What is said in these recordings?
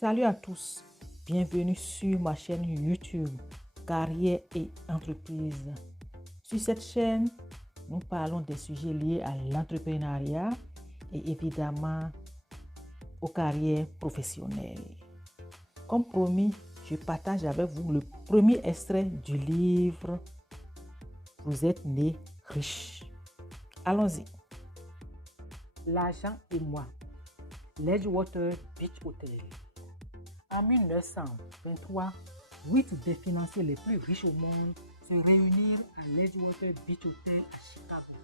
Salut à tous, bienvenue sur ma chaîne YouTube Carrière et Entreprise. Sur cette chaîne, nous parlons des sujets liés à l'entrepreneuriat et évidemment aux carrières professionnelles. Comme promis, je partage avec vous le premier extrait du livre « Vous êtes né riche ». Allons-y. L'argent et moi. Ledgewater Beach Hotel. En 1923, 8 des financiers les plus riches au monde se réunirent à Ledgewater Beach Hotel à Chicago.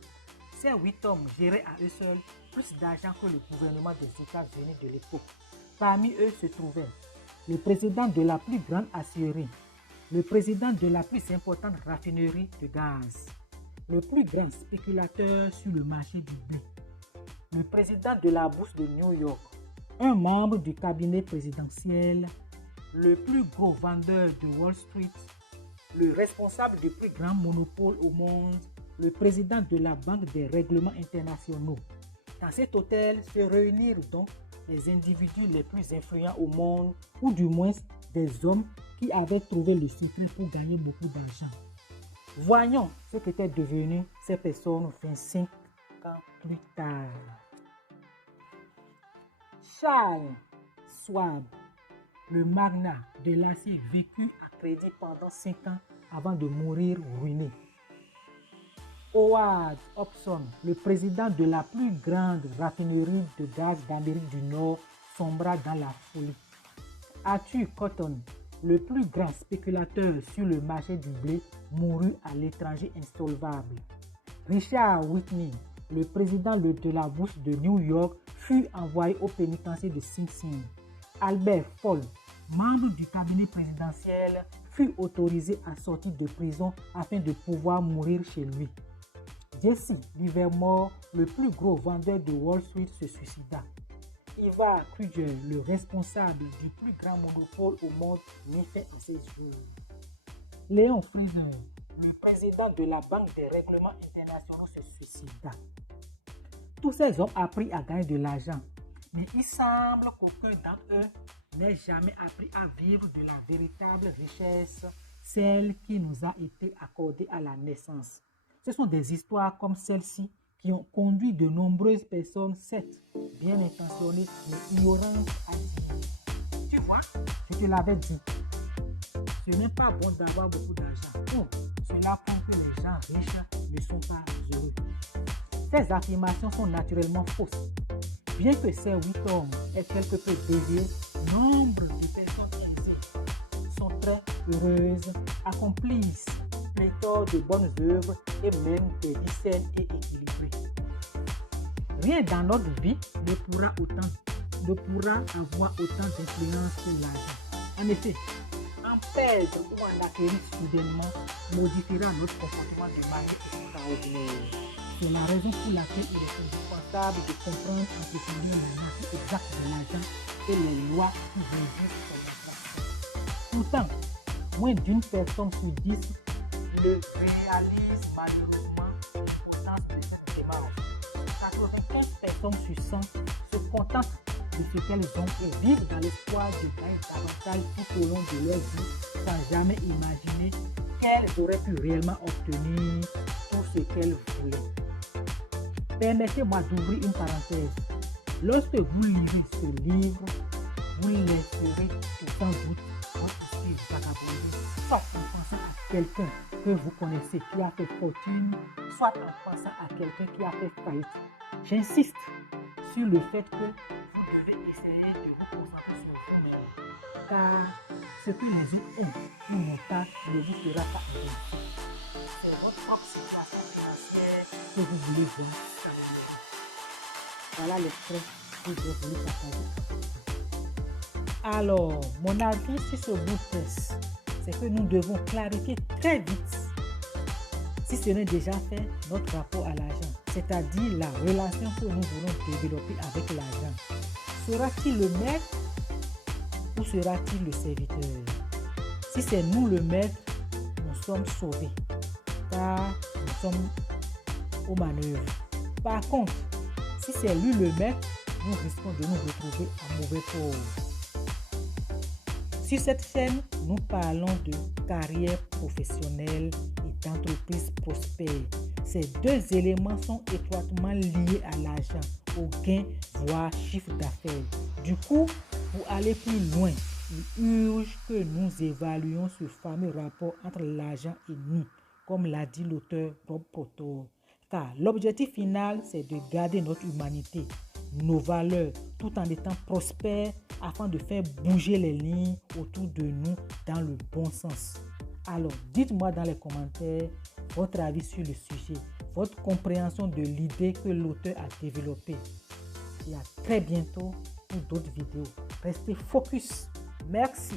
Ces 8 hommes géraient à eux seuls plus d'argent que le gouvernement des États-Unis de l'époque. Parmi eux se trouvaient le président de la plus grande aciérie, le président de la plus importante raffinerie de gaz, le plus grand spéculateur sur le marché du blé, le président de la bourse de New York, un membre du cabinet présidentiel, le plus gros vendeur de Wall Street, le responsable du plus grand monopole au monde, le président de la Banque des règlements internationaux. Dans cet hôtel se réunirent donc les individus les plus influents au monde, ou du moins des hommes qui avaient trouvé le secret pour gagner beaucoup d'argent. Voyons ce qu'étaient devenues ces personnes 25 ans plus tard. Charles Schwab, le magnat de l'acier, vécut à crédit pendant 5 ans avant de mourir ruiné. Howard Hobson, le président de la plus grande raffinerie de gaz d'Amérique du Nord, sombra dans la folie. Arthur Cotton, le plus grand spéculateur sur le marché du blé, mourut à l'étranger insolvable. Richard Whitney, le président de la bourse de New York, fut envoyé au pénitencier de Sing Sing. Albert Fall, membre du cabinet présidentiel, fut autorisé à sortir de prison afin de pouvoir mourir chez lui. Jesse Livermore, le plus gros vendeur de Wall Street, se suicida. Ivar Kreuger, le responsable du plus grand monopole au monde, mit fin à ses jours. Léon Fraser, le président de la Banque des règlements internationaux, se suicida. Tous ces hommes ont appris à gagner de l'argent, mais il semble qu'aucun d'entre eux n'ait jamais appris à vivre de la véritable richesse, celle qui nous a été accordée à la naissance. Ce sont des histoires comme celle-ci qui ont conduit de nombreuses personnes, certes bien intentionnées, mais ignorantes à dire. Tu vois, je te l'avais dit, ce n'est pas bon d'avoir beaucoup d'argent. Oh, cela prouve que les gens riches ne sont pas heureux. Ces affirmations sont naturellement fausses. Bien que ces 8 hommes aient quelque peu dévié, nombre de personnes aisées sont très heureuses, accomplissent pléthore de bonnes œuvres et même des vies saines et équilibrées. Rien dans notre vie ne pourra avoir autant d'influence que l'argent. En effet, en perdre ou en acquérir soudainement modifiera notre comportement de manière extraordinaire. C'est la raison pour laquelle il est indispensable de comprendre en profondeur la nature exacte de l'argent et les lois qui régissent son attraction. Pourtant, moins d'une personne sur 10 le réalise malheureusement au sens de cette démarche. 95 personnes sur 100 se contentent de ce qu'elles ont et vivent dans l'espoir de gagner davantage tout au long de leur vie sans jamais imaginer qu'elles auraient pu réellement obtenir tout ce qu'elles voulaient. Permettez-moi d'ouvrir une parenthèse. Lorsque vous lirez ce livre, vous laisserez sans doute votre esprit vagabonder, soit en pensant à quelqu'un que vous connaissez qui a fait fortune, soit en pensant à quelqu'un qui a fait faillite. J'insiste sur le fait que vous devez essayer de vous concentrer sur vous-même, car ce que les autres ont ou n'ont pas ne vous fera pas aider. C'est votre propre situation financière que vous voulez voir s'améliorer. Voilà l'extrait que j'ai voulu partager. Alors, mon avis sur ce bout de test, c'est que nous devons clarifier très vite, si ce n'est déjà fait, notre rapport à l'argent, c'est-à-dire la relation que nous voulons développer avec l'argent. Sera-t-il le maître ou sera-t-il le serviteur? Si c'est nous le maître, nous sommes sauvés, car nous sommes aux manœuvres. Par contre, si c'est lui le maître, nous risquons de nous retrouver à mauvais port. Sur cette chaîne, nous parlons de carrière professionnelle et d'entreprise prospère. Ces deux éléments sont étroitement liés à l'argent, au gain, voire chiffre d'affaires. Du coup, pour aller plus loin, il urge que nous évaluions ce fameux rapport entre l'argent et nous, comme l'a dit l'auteur Rob Proctor. Car l'objectif final, c'est de garder notre humanité, nos valeurs, tout en étant prospères afin de faire bouger les lignes autour de nous dans le bon sens. Alors, dites-moi dans les commentaires votre avis sur le sujet, votre compréhension de l'idée que l'auteur a développée. Et à très bientôt pour d'autres vidéos. Restez focus. Merci.